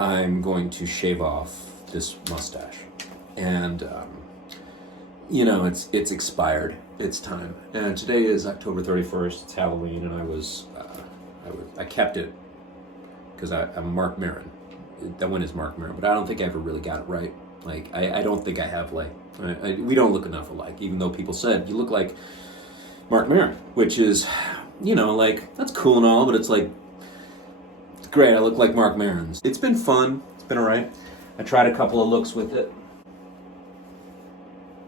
I'm going to shave off this mustache. And, it's expired. It's time. And today is October 31st. It's Halloween, and I kept it because I'm Mark Maron. That one is Mark Maron, but I don't think I ever really got it right. Like, I don't think I have, like, we don't look enough alike, even though people said, you look like Mark Maron, which is, that's cool and all, but it's like, it's great, I look like Mark Maron. It's been fun, it's been all right. I tried a couple of looks with it.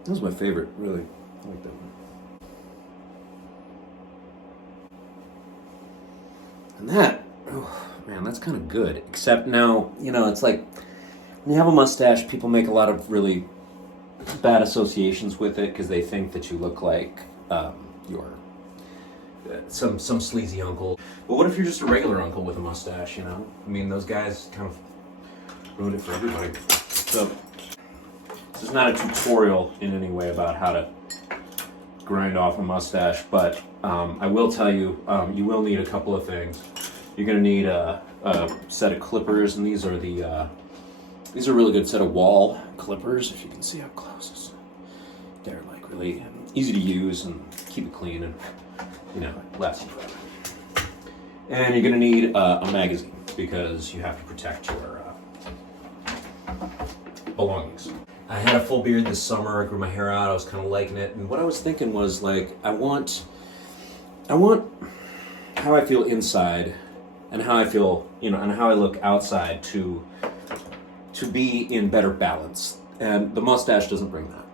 That was my favorite, really. I like that one. And that, oh man, that's kind of good. Except now, it's like, when you have a mustache, people make a lot of really bad associations with it because they think that you look like you're some sleazy uncle. But what if you're just a regular uncle with a mustache, I mean, those guys kind of ruined it for everybody. So, this is not a tutorial in any way about how to grind off a mustache, but I will tell you, you will need a couple of things. You're going to need a set of clippers, and these are a really good set of wall clippers, if you can see up close. They're like really easy to use and keep it clean and, last you forever. And you're going to need a magazine because you have to protect your belongings. I had a full beard this summer. I grew my hair out. I was kind of liking it. And what I was thinking was, like, I want how I feel inside and how I feel, and how I look outside to be in better balance. And the mustache doesn't bring that.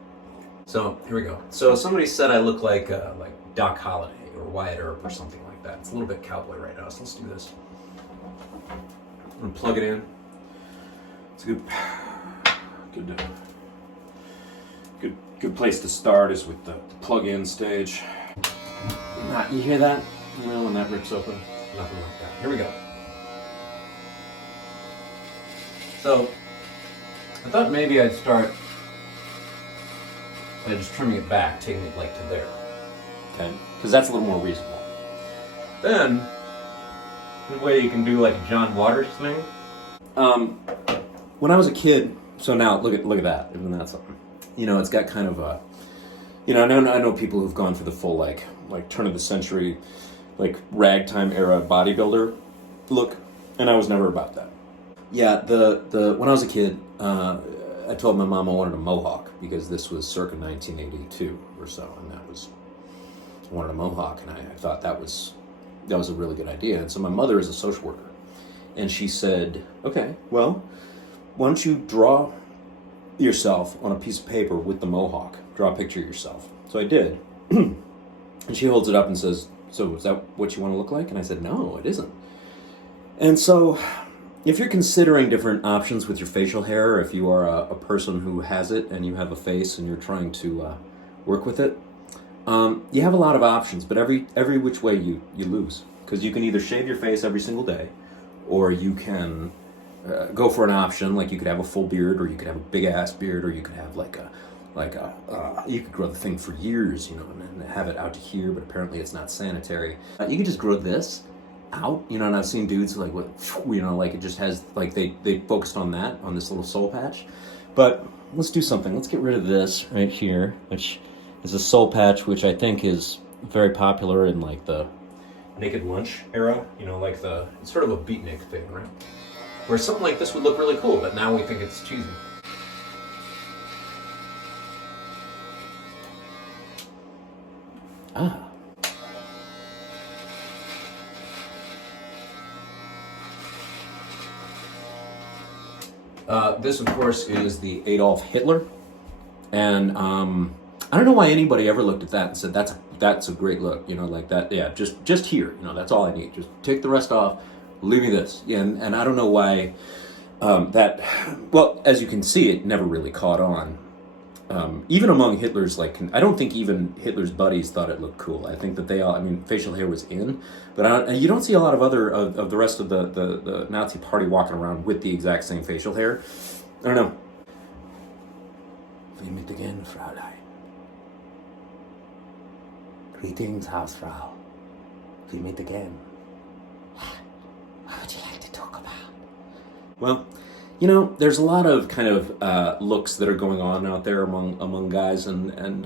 So, here we go. So, somebody said I look like Doc Holliday or Wyatt Earp or something like that. It's a little bit cowboy right now, so let's do this. I'm going to plug it in. It's a good place to start is with the plug-in stage. You hear that? When that rips open? Nothing like that. Here we go. So, I thought maybe I'd start by just trimming it back, taking it like to there. Okay? Because that's a little more reasonable. Then, the way you can do like a John Waters thing. When I was a kid, so now look at that. Isn't that something? It's got kind of a, I know people who've gone for the full like turn of the century, like ragtime era bodybuilder look, and I was never about that. Yeah, the when I was a kid, I told my mom I wanted a mohawk because this was circa 1982 or so, and I wanted a mohawk, and I thought that was a really good idea. And so my mother is a social worker, and she said, okay, well, why don't you draw yourself on a piece of paper with the mohawk. Draw a picture of yourself. So I did. And she holds it up and says, so is that what you want to look like? And I said, no, it isn't. And so if you're considering different options with your facial hair, or if you are a person who has it and you have a face and you're trying to work with it, you have a lot of options, but every which way you lose. Because you can either shave your face every single day, or you can go for an option, like you could have a full beard, or you could have a big ass beard, or you could have you could grow the thing for years, and have it out to here, but apparently it's not sanitary. You could just grow this out, and I've seen dudes like it just has, like they focused on that, on this little soul patch. But let's do something. Let's get rid of this right here, which is a soul patch, which I think is very popular in like the Naked Lunch era, it's sort of a beatnik thing, right? Where something like this would look really cool, but now we think it's cheesy. This, of course, is the Adolf Hitler, and I don't know why anybody ever looked at that and said that's a great look, like that. Yeah, just here, that's all I need. Just take the rest off, leave me this. Yeah, and I don't know why well, as you can see, it never really caught on. Even among Hitler's, I don't think even Hitler's buddies thought it looked cool. I think that facial hair was in, but you don't see a lot of other of the rest of the Nazi party walking around with the exact same facial hair. I don't know. We meet again, Fräulein. Greetings, Hausfrau. We meet again. What would you like to talk about? Well, There's a lot of kind of looks that are going on out there among guys, and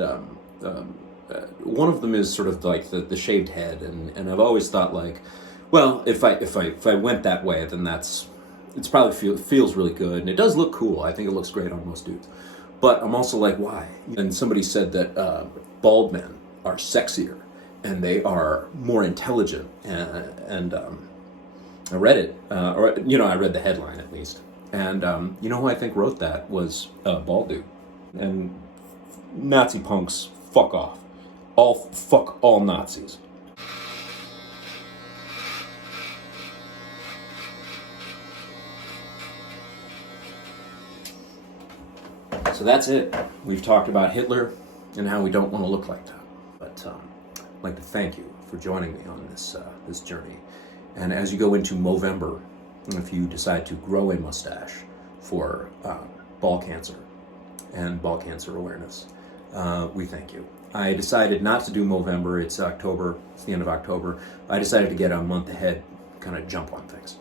one of them is sort of like the shaved head, and I've always thought like, well, if I went that way, then it's probably feels really good, and it does look cool. I think it looks great on most dudes, but I'm also like, why? And somebody said that bald men are sexier and they are more intelligent, and I read it, or I read the headline at least. And who I think wrote that was a bald dude. And Nazi punks, fuck off. Fuck all Nazis. So that's it. We've talked about Hitler and how we don't want to look like that. But I'd like to thank you for joining me on this journey. And as you go into Movember, if you decide to grow a mustache for ball cancer and ball cancer awareness, we thank you. I decided not to do Movember. It's October. It's the end of October. I decided to get a month ahead, kind of jump on things.